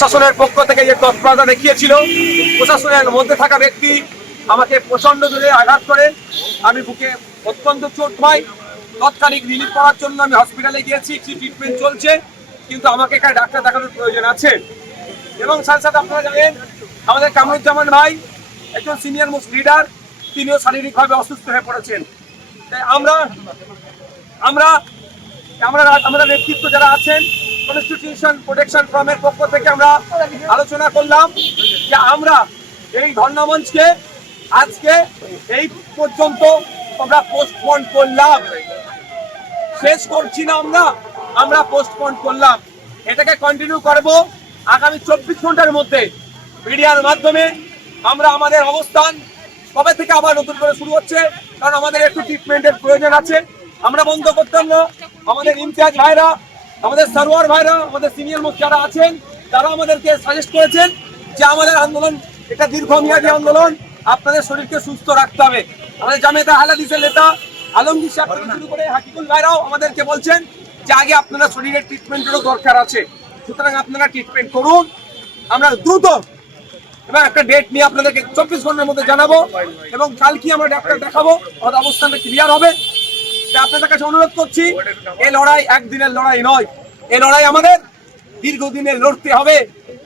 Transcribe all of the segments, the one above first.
প্রশাসনের পক্ষ থেকে যে তৎপরতা দেখিয়েছিল। প্রশাসনের মধ্যে থাকা ব্যক্তি আমাকে প্রচণ্ড জোরে আঘাত করে। আমি বুকে অত্যন্ত চোট পাই। তৎক্ষণিক রিলিফ করার জন্য আমি হসপিটালে গিয়েছি কি ট্রিটমেন্ট চলছে। কিন্তু আমাকে এখানে ডাক্তার দেখানোর প্রয়োজন আছে। এবং সাথে সাথে আপনারা জানেন, আমাদের কামরুজ্জামান ভাই, একজন সিনিয়র মোস্ট লিডার তিনিও শারীরিকভাবে অসুস্থ হয়ে পড়েছেন। তাই আমরা আমরা আমরা আমরা নেতৃত্ব যারা আছেন কনস্টিটিউশন প্রোটেকশন ফ্রমের পক্ষ থেকে আমরা আলোচনা করলাম যে আমরা এই ধর্ণামঞ্চকে আজকে এই পর্যন্ত আমরা পোস্টপোন করলাম। শেষ করছি না আমরা আমরা পোস্টপোন করলাম। এটাকে কন্টিনিউ করব আগামী চব্বিশ ঘণ্টার মধ্যে। মিডিয়ার মাধ্যমে আমরা আমাদের অবস্থান কবে থেকে আবার নতুন করে শুরু হচ্ছে, কারণ আমাদের একটু ট্রিটমেন্টের প্রয়োজন আছে। আমরা বন্ধ করতাম না। আমাদের ইনচার্জ ভাইরা আমাদের সার্ভার ভাইরা, আমাদের সিনিয়র মুখ যারা আছেন, তারা আমাদেরকে সাজেস্ট করেছেন যে আমাদের আন্দোলন, এটা দীর্ঘমেয়াদী আন্দোলন, আপনাদের শরীরকে সুস্থ রাখতে হবে। আমাদের জামেতা হালাদিসের নেতা, আলমগীর সাহেব শুরু করে হাকিকুল ভাইরাও আমাদেরকে বলছেন যে আগে আপনারা শরীরের ট্রিটমেন্টেরও দরকার আছে। সুতরাং আপনারা ট্রিটমেন্ট করুন। আমরা দ্রুত এবার একটা ডেট নিয়ে আপনাদেরকে চব্বিশ ঘণ্টার মধ্যে জানাব এবং কালকে আমরা ডাক্তার দেখাবো, আমাদের অবস্থানটা ক্লিয়ার হবে। আপনাদের কাছে অনুরোধ করছি এই লড়াই একদিনের লড়াই নয় এই লড়াই আমাদের দীর্ঘদিনের লড়তে হবে।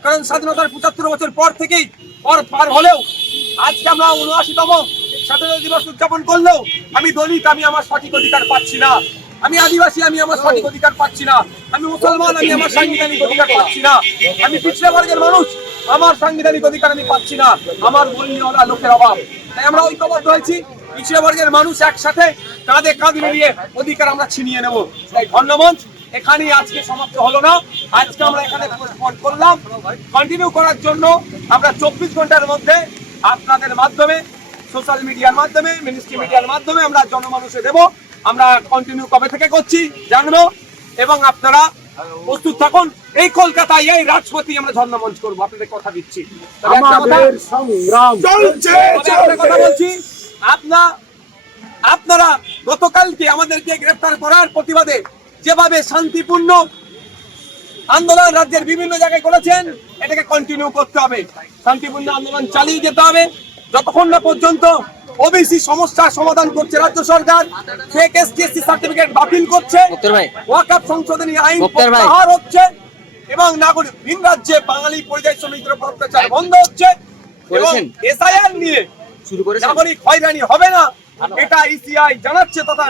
কারণ স্বাধীনতার পঁচাত্তর বছর পর থেকেই পর পার হলেও আজকে আমরা উনআশিতম স্বাধীনতা দিবস উদযাপন করলেও আমি দলিত, আমি আমার সঠিক অধিকার পাচ্ছি না। আমি আদিবাসী, আমি আমার সঠিক অধিকার পাচ্ছি না। আমি মুসলমান, আমি আমার সাংবিধানিক অধিকার পাচ্ছি না। আমি পিছড়ে বর্গের মানুষ, আমার সাংবিধানিক অধিকার আমি পাচ্ছি না। আমার মূল্যওয়ালা লোকের অভাব। তাই আমরা ঐক্যবদ্ধ হয়েছি। পিছিয়ে বর্গের মানুষ একসাথে কাঁধে কাঁধ মিলিয়ে অধিকার আমরা ছিনিয়ে নেব। তাই ধন্যমঞ্চ এখানেই আজকে সমাপ্ত হলো না। আজকে আমরা এখানে পোস্টপোন করলাম। কন্টিনিউ করার জন্য আমরা চব্বিশ ঘণ্টার মধ্যে আপনাদের মাধ্যমে সোশ্যাল মিডিয়ার মাধ্যমে মিনিস্ট্রি মিডিয়ার মাধ্যমে আমরা জনমানুষে দেব। আমরা কন্টিনিউ কবে থেকে করছি জানব। এবং আপনারা প্রস্তুত থাকুন। এই কলকাতায় এই রাজপথে আমরা ধর্ণামঞ্চ করব। আপনাদের কথা দিচ্ছি। কথা বলছি। আপনা আপনারা গতকালকে আমাদেরকে গ্রেফতার করার প্রতিবাদে যেভাবে শান্তিপূর্ণ আন্দোলন রাজ্যের বিভিন্ন জায়গায় করেছেন এটাকে কন্টিনিউ করতে হবে শান্তিপূর্ণ আন্দোলন চালিয়ে যেতে হবে যতক্ষণ না পর্যন্ত ওবিসি সমস্যার সমাধান করছে রাজ্য সরকার ফেক এসটিএসসি সার্টিফিকেট বাতিল করছে। ওয়াকআপ সংশোধনী আইন প্রত্যাহার হচ্ছে এবং নাগরিক ভিন রাজ্যে বাঙালি পরিযায়ী শ্রমিকদের উপর অত্যাচার বন্ধ হচ্ছে এবং? এসআইআর নিয়ে শুরু করেছেন নাগরিক হয়রানি হবে না। এটা ইসিআই জানাচ্ছে তথা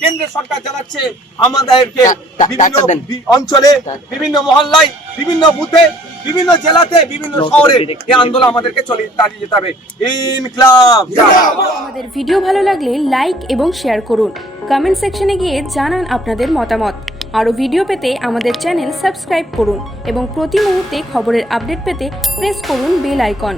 কেন্দ্রের সরকার জানাচ্ছে আমাদেরকে বিভিন্ন অঞ্চলে বিভিন্ন মহল্লায় বিভিন্ন বুথে বিভিন্ন জেলাতে বিভিন্ন শহরে এই আন্দোলন আমাদেরকে চলে চালিয়ে যেতে হবে। ইনকলাব আমাদের ভিডিও ভালো লাগলে লাইক এবং শেয়ার করুন। কমেন্ট সেকশনে গিয়ে জানান আপনাদের মতামত। আরও ভিডিও পেতে আমাদের চ্যানেল সাবস্ক্রাইব করুন এবং প্রতি মুহূর্তে খবরের আপডেট পেতে প্রেস করুন বেল আইকন।